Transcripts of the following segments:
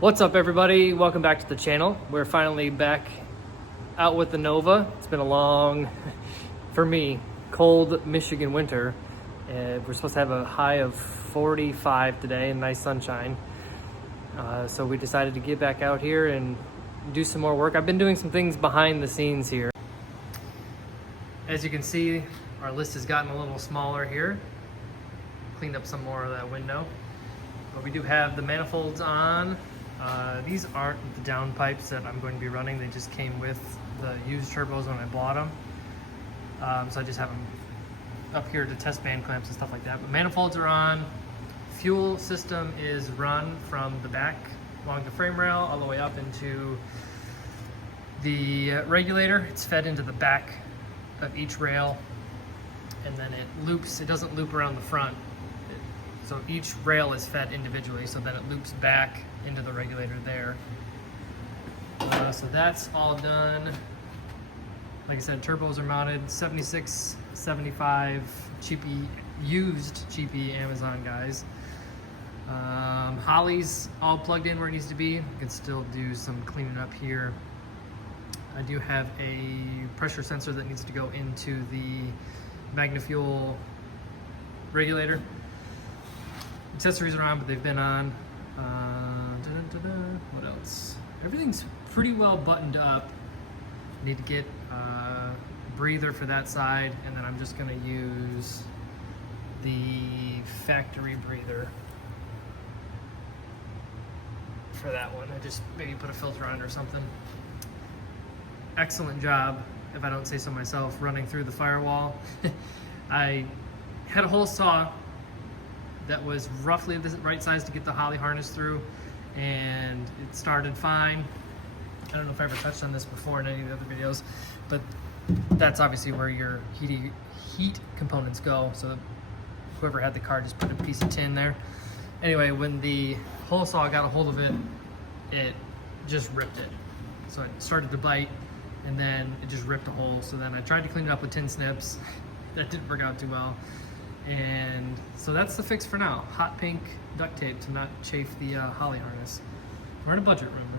What's up, everybody? Welcome back to the channel. We're finally back out with the Nova. It's been a long, for me, cold Michigan winter. We're supposed to have a high of 45 today and nice sunshine. So we decided to get back out here and do some more work. I've been doing some things behind the scenes here. As you can see, our list has gotten a little smaller here. Cleaned up some more of that window. But we do have the manifolds on. These aren't the downpipes that I'm going to be running. They just came with the used turbos when I bought them. So I just have them up here to test band clamps and stuff like that. But manifolds are on. Fuel system is run from the back along the frame rail all the way up into the regulator. It's fed into the back of each rail, and then it loops. It doesn't loop around the front. So each rail is fed individually, so then it loops back into the regulator there. So that's all done. Like I said, turbos are mounted, 76, 75, cheapy, used cheapy Amazon guys. Holley's all plugged in where it needs to be. I can still do some cleaning up here. I do have a pressure sensor that needs to go into the MagnaFuel regulator. Accessories are on, but they've been on. What else? Everything's pretty well buttoned up. Need to get a breather for that side, and then I'm just gonna use the factory breather for that one. I just maybe put a filter on or something. Excellent job, if I don't say so myself, running through the firewall. I had a hole saw that was roughly the right size to get the Holley harness through, and it started fine. I don't know if I ever touched on this before in any of the other videos, but that's obviously where your heat components go. So whoever had the car just put a piece of tin there. Anyway, when the hole saw got a hold of it, it just ripped it. So it started to bite, and then it just ripped a hole. So then I tried to clean it up with tin snips. That didn't work out too well. And so that's the fix for now. Hot pink duct tape to not chafe the Holley harness. We're in a budget room.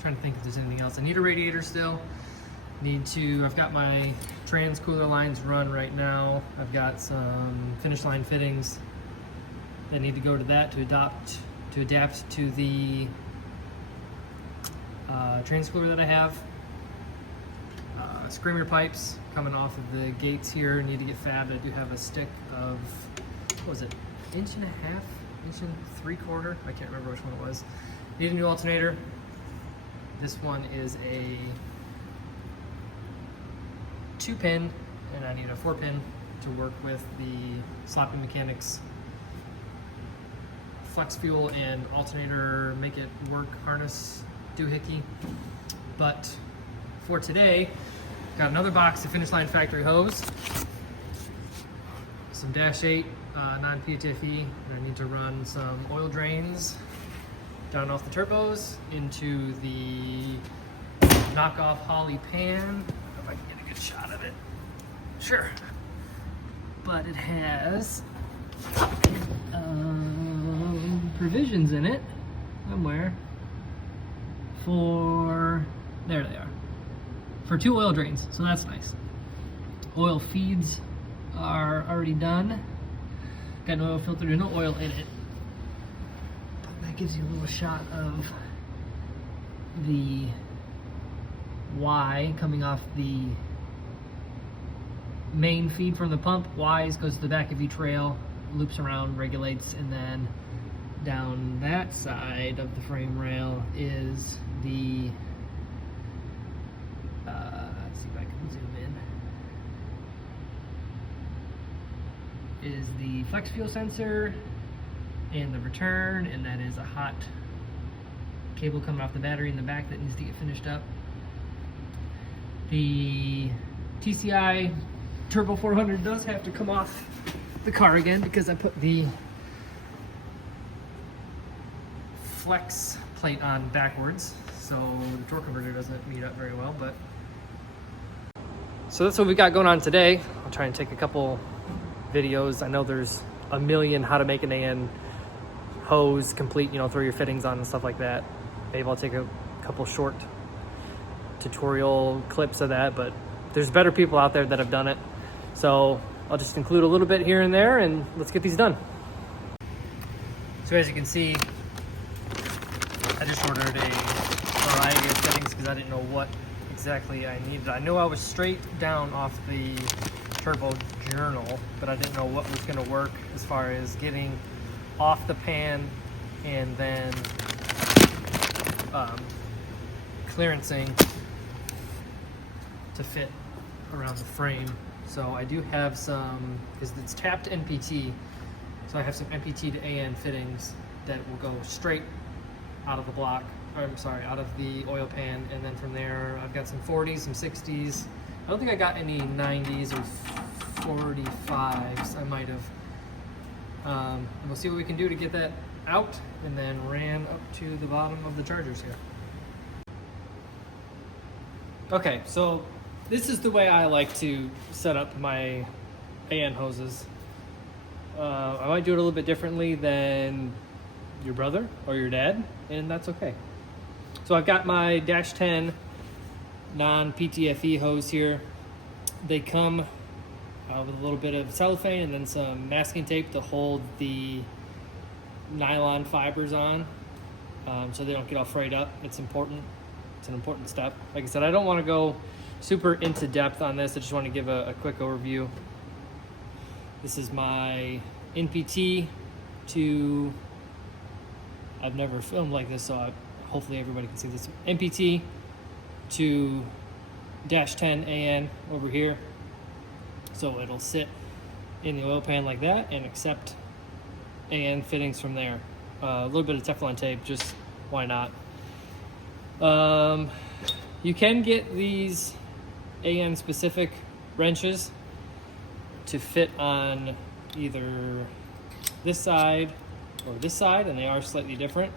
Trying to think if there's anything else. I need a radiator still. I've got my trans cooler lines run right now. I've got some finish line fittings that need to go to that to adapt to the trans cooler that I have. Screamer pipes coming off of the gates here need to get fabbed. I do have a stick of, what was it, inch and a half, inch and 3/4? I can't remember which one it was. Need a new alternator. This one is a 2-pin, and I need a 4-pin to work with the Sloppy Mechanics flex fuel and alternator make it work harness doohickey. But for today, got another box of Finish Line factory hose, some Dash 8 non-PHFE, and I need to run some oil drains down off the turbos into the knockoff Holley pan. If I can get a good shot of it. Sure. But it has provisions in it somewhere for, there they are, for 2 oil drains, so that's nice. Oil feeds are already done. Got an oil filter, there's no oil in it. But that gives you a little shot of the Y coming off the main feed from the pump. Y's goes to the back of each rail, loops around, regulates, and then down that side of the frame rail is the let's see if I can zoom in. Is the flex fuel sensor and the return, and that is a hot cable coming off the battery in the back that needs to get finished up. The TCI Turbo 400 does have to come off the car again because I put the flex plate on backwards, so the torque converter doesn't meet up very well. But so that's what we got going on today. I'll try and take a couple videos. I know there's a million how to make an AN hose complete, you know, throw your fittings on and stuff like that. Maybe I'll take a couple short tutorial clips of that, but there's better people out there that have done it. So I'll just include a little bit here and there, and let's get these done. So as you can see, I just ordered a variety of fittings because I didn't know what exactly I needed. I knew I was straight down off the Turbo Journal, but I didn't know what was going to work as far as getting off the pan and then clearancing to fit around the frame. So I do have some, because it's tapped NPT, so I have some NPT to AN fittings that will go straight out of the block, or I'm sorry, out of the oil pan, and then from there I've got some 40s, some 60s. I don't think I got any 90s or 45s. I might have. And we'll see what we can do to get that out, and then ran up to the bottom of the chargers here. Okay, so this is the way I like to set up my AN hoses. I might do it a little bit differently than your brother or your dad, and that's okay. So I've got my Dash 10 non-PTFE hose here. They come with a little bit of cellophane and then some masking tape to hold the nylon fibers on, so they don't get all frayed up. It's important. It's an important step. Like I said, I don't want to go super into depth on this. I just want to give a quick overview. This is my NPT to, I've never filmed like this, so hopefully everybody can see this. NPT to Dash 10 AN over here. So it'll sit in the oil pan like that and accept AN fittings from there. A little bit of Teflon tape, just why not? You can get these AN specific wrenches to fit on either this side or this side, and they are slightly different.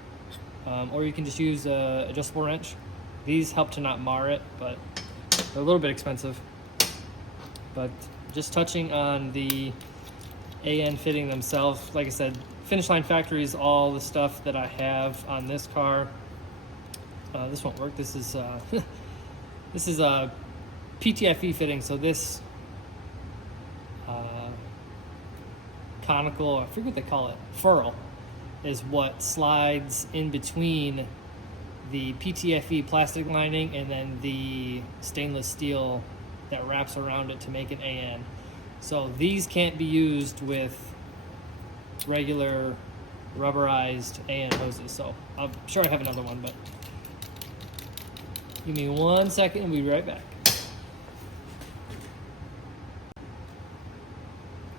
Or you can just use a adjustable wrench. These help to not mar it, but they're a little bit expensive. But just touching on the AN fitting themselves, like I said, Finish Line Factory is all the stuff that I have on this car. This won't work. This is this is a PTFE fitting. So this conical, I forget what they call it, furl, is what slides in between the PTFE plastic lining and then the stainless steel that wraps around it to make an AN. So these can't be used with regular rubberized AN hoses. So I'm sure I have another one, but give me 1 second and we'll be right back.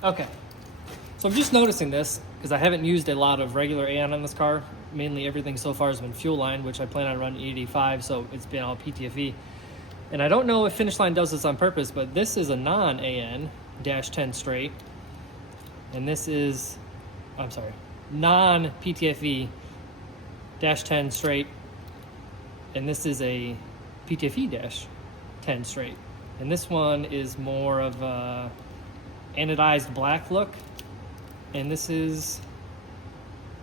Okay, so I'm just noticing this because I haven't used a lot of regular AN on this car. Mainly everything so far has been Fuel Line, which I plan on running E85, so it's been all PTFE. And I don't know if Finish Line does this on purpose, but this is a non-AN Dash 10 straight. And this is, I'm sorry, non-PTFE Dash 10 straight. And this is a PTFE Dash 10 straight. And this one is more of a anodized black look. And this is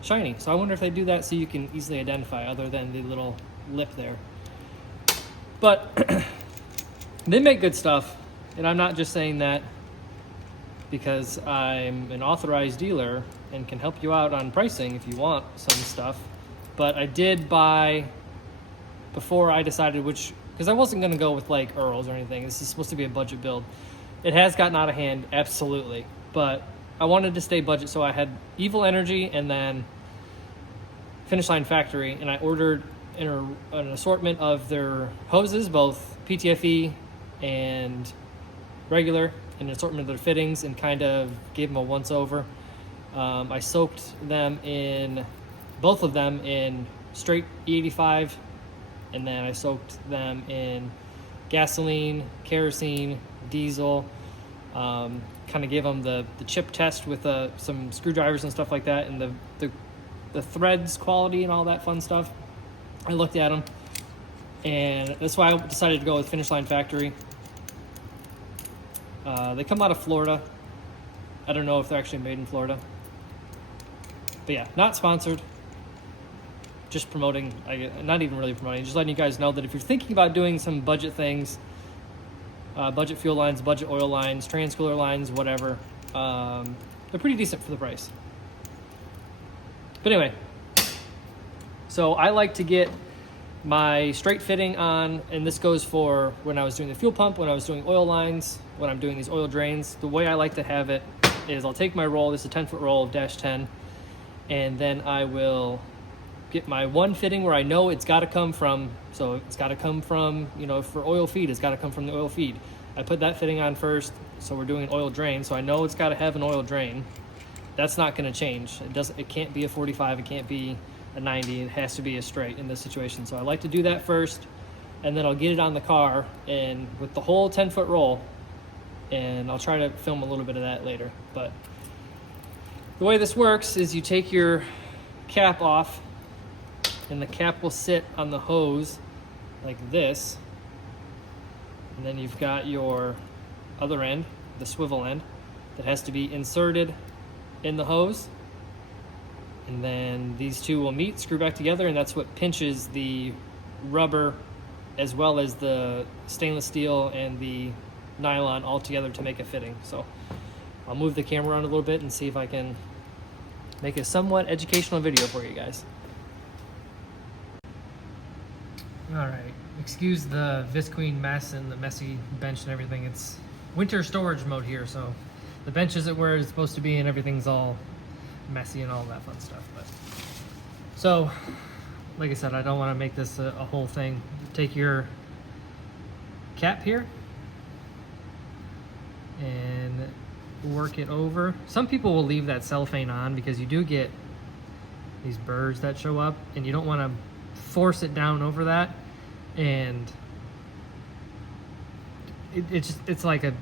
shiny. So I wonder if they do that so you can easily identify other than the little lip there. But they make good stuff, and I'm not just saying that because I'm an authorized dealer and can help you out on pricing if you want some stuff. But I did buy, before I decided which, because I wasn't going to go with like Earls or anything. This is supposed to be a budget build. It has gotten out of hand, absolutely. But I wanted to stay budget, so I had Evil Energy and then Finish Line Factory, and I ordered an assortment of their hoses, both PTFE and regular, and an assortment of their fittings, and kind of gave them a once over. I soaked them in, both of them in straight E85, and then I soaked them in gasoline, kerosene, diesel, kind of gave them the chip test with some screwdrivers and stuff like that, and the threads quality and all that fun stuff. I looked at them, and that's why I decided to go with Finish Line Factory. They come out of Florida. I don't know if they're actually made in Florida. But yeah, not sponsored. Just promoting, not even really promoting, just letting you guys know that if you're thinking about doing some budget things, budget fuel lines, budget oil lines, trans-cooler lines, whatever, they're pretty decent for the price. But anyway, so I like to get my straight fitting on, and this goes for when I was doing the fuel pump, when I was doing oil lines, when I'm doing these oil drains. The way I like to have it is I'll take my roll, this is a 10-foot roll of dash 10, and then I will get my one fitting where I know it's got to come from. So it's got to come from, you know, for oil feed, it's got to come from the oil feed. I put that fitting on first, so we're doing an oil drain, so I know it's got to have an oil drain. That's not going to change. It can't be a 45, it can't be a 90, it has to be a straight in this situation. So I like to do that first, and then I'll get it on the car and with the whole 10-foot roll, and I'll try to film a little bit of that later. But the way this works is you take your cap off, and the cap will sit on the hose like this, and then you've got your other end, the swivel end, that has to be inserted in the hose, and then these two will meet, screw back together, and that's what pinches the rubber as well as the stainless steel and the nylon all together to make a fitting. So I'll move the camera around a little bit and see if I can make a somewhat educational video for you guys. All right, excuse the Visqueen mess and the messy bench and everything. It's winter storage mode here, so the bench isn't where it's supposed to be and everything's all messy and all that fun stuff. But so, like I said, I don't want to make this a whole thing. Take your cap here and work it over. Some people will leave that cellophane on because you do get these burrs that show up, and you don't want to force it down over that, and it's like a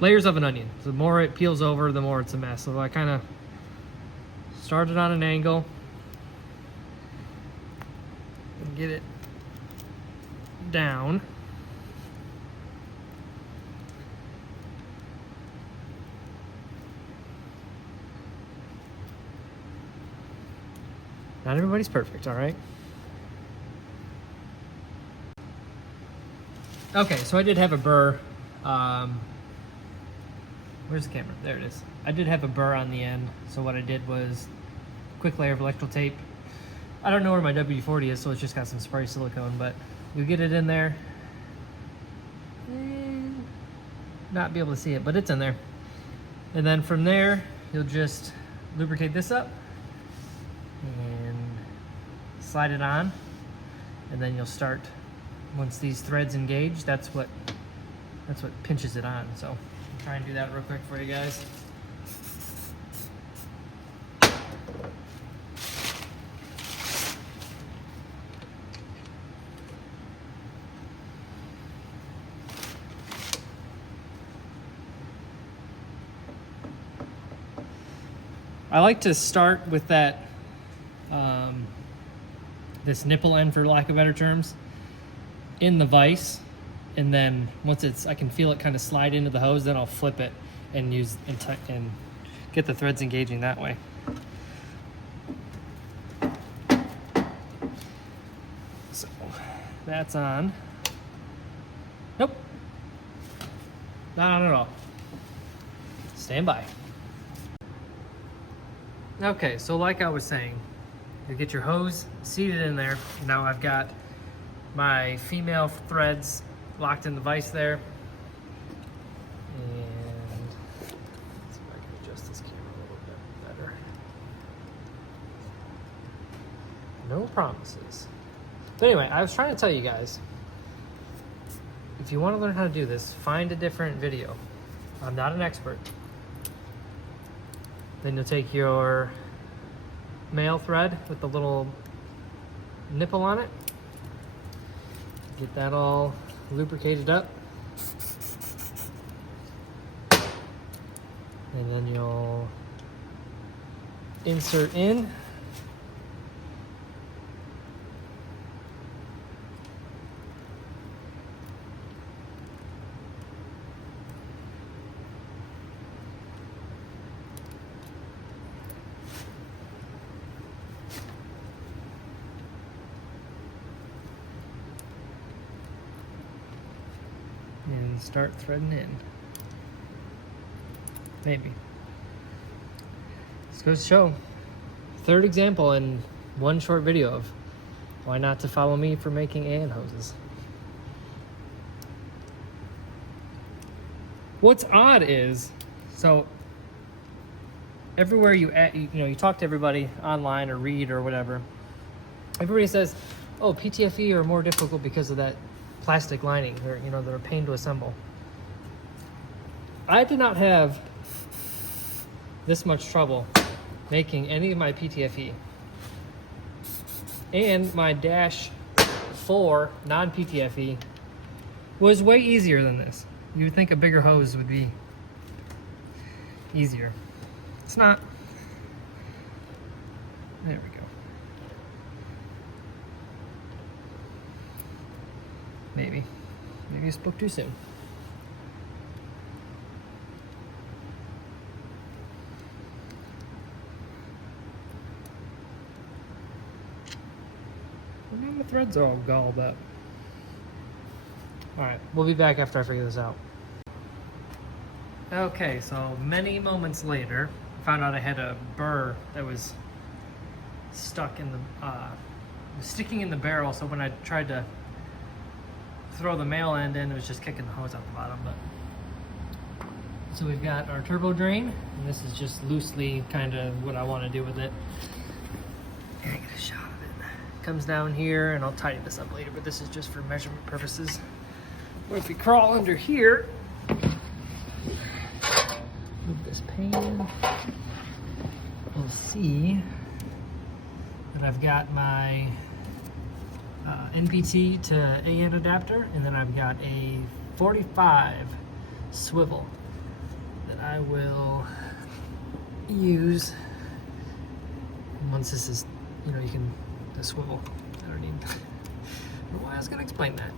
layers of an onion. So the more it peels over, the more it's a mess. So I kind of started on an angle and get it down. Not everybody's perfect, all right? Okay, so I did have a burr. Where's the camera? There it is. I did have a burr on the end, so what I did was quick layer of electrical tape. I don't know where my WD-40 is, so it's just got some spray silicone, but you get it in there. Not be able to see it, but it's in there. And then from there, you'll just lubricate this up and slide it on, and then you'll start. Once these threads engage, that's what pinches it on. So I'll try and do that real quick for you guys. I like to start with that this nipple end, for lack of better terms, in the vise, and then once I can feel it kind of slide into the hose, then I'll flip it and and get the threads engaging that way. So that's on. Nope, not on at all. Stand by. Okay, so like I was saying, you get your hose seated in there. Now I've got my female threads locked in the vise there. And let's see if I can adjust this camera a little bit better. No promises. But anyway, I was trying to tell you guys, if you want to learn how to do this, find a different video. I'm not an expert. Then you'll take your male thread with the little nipple on it. Get that all lubricated up. And then you'll insert in. and start threading in. Maybe. This goes to show. Third example in one short video of why not to follow me for making AN hoses. What's odd is, so everywhere you talk to everybody online or read or whatever, everybody says, oh, PTFE are more difficult because of that plastic lining, or they're a pain to assemble. I did not have this much trouble making any of my PTFE. And my Dash 4 non-PTFE was way easier than this. You would think a bigger hose would be easier. It's not. There we go. Maybe I spoke too soon. And then the threads are all galled up. All right, we'll be back after I figure this out. Okay, so many moments later, I found out I had a burr that was stuck in the, sticking in the barrel. So when I tried to throw the male end in, it was just kicking the hose out the bottom. But so we've got our turbo drain, and this is just loosely kind of what I want to do with it. And I get a shot of it. Comes down here, and I'll tidy this up later, but this is just for measurement purposes. But if we crawl under here, move this pan, we'll see that I've got my NPT to AN adapter, and then I've got a 45 swivel that I will use once this is, you can, the swivel, I don't know why I was going to explain that.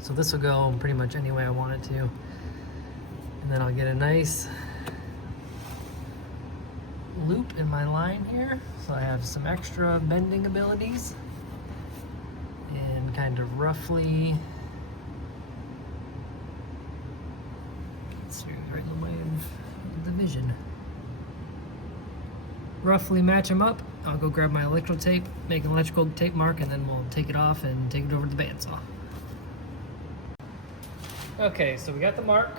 So this will go pretty much any way I want it to, and then I'll get a nice loop in my line here, so I have some extra bending abilities, and kind of roughly, it's right in the way of the vision, roughly match them up. I'll go grab my electrical tape, make an electrical tape mark, and then we'll take it off and take it over to the bandsaw. Okay, so we got the mark.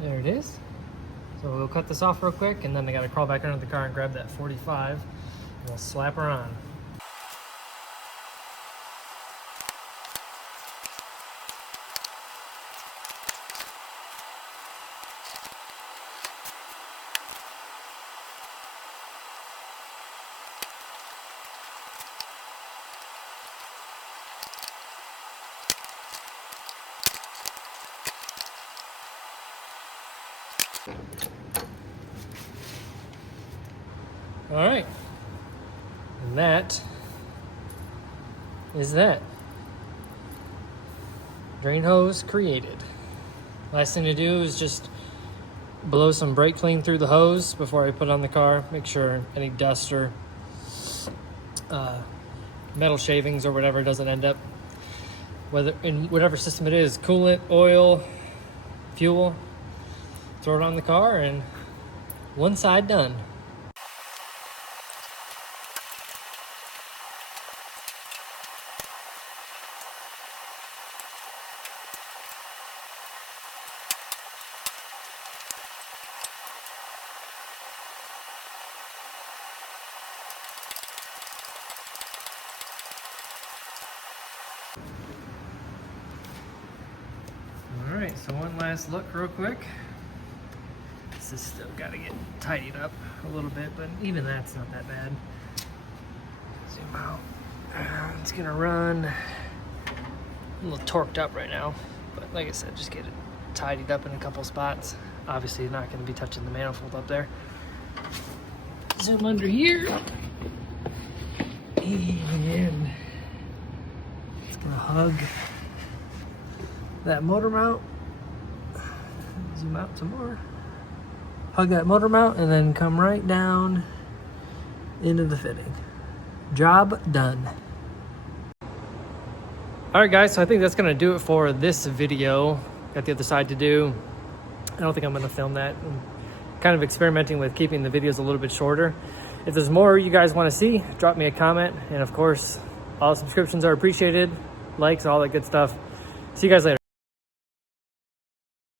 There it is. So we'll cut this off real quick, and then I gotta crawl back under the car and grab that 45, and we'll slap her on. All right, and that is that. Drain hose created. Last thing to do is just blow some brake clean through the hose before I put it on the car. Make sure any dust or metal shavings or whatever doesn't end up, whether in whatever system it is, coolant, oil, fuel. Throw it on the car, and one side done. All right, so one last look real quick. This is still got to get tidied up a little bit, but even that's not that bad. Zoom out. It's gonna run a little torqued up right now, but like I said, just get it tidied up in a couple spots. Obviously not gonna be touching the manifold up there. Zoom under here. And gonna hug that motor mount. Zoom out some more. Hug that motor mount, and then come right down into the fitting. Job done. All right, guys, so I think that's gonna do it for this video. Got the other side to do. I don't think I'm gonna film that. I'm kind of experimenting with keeping the videos a little bit shorter. If there's more you guys wanna see, drop me a comment. And of course, all subscriptions are appreciated, likes, all that good stuff. See you guys later.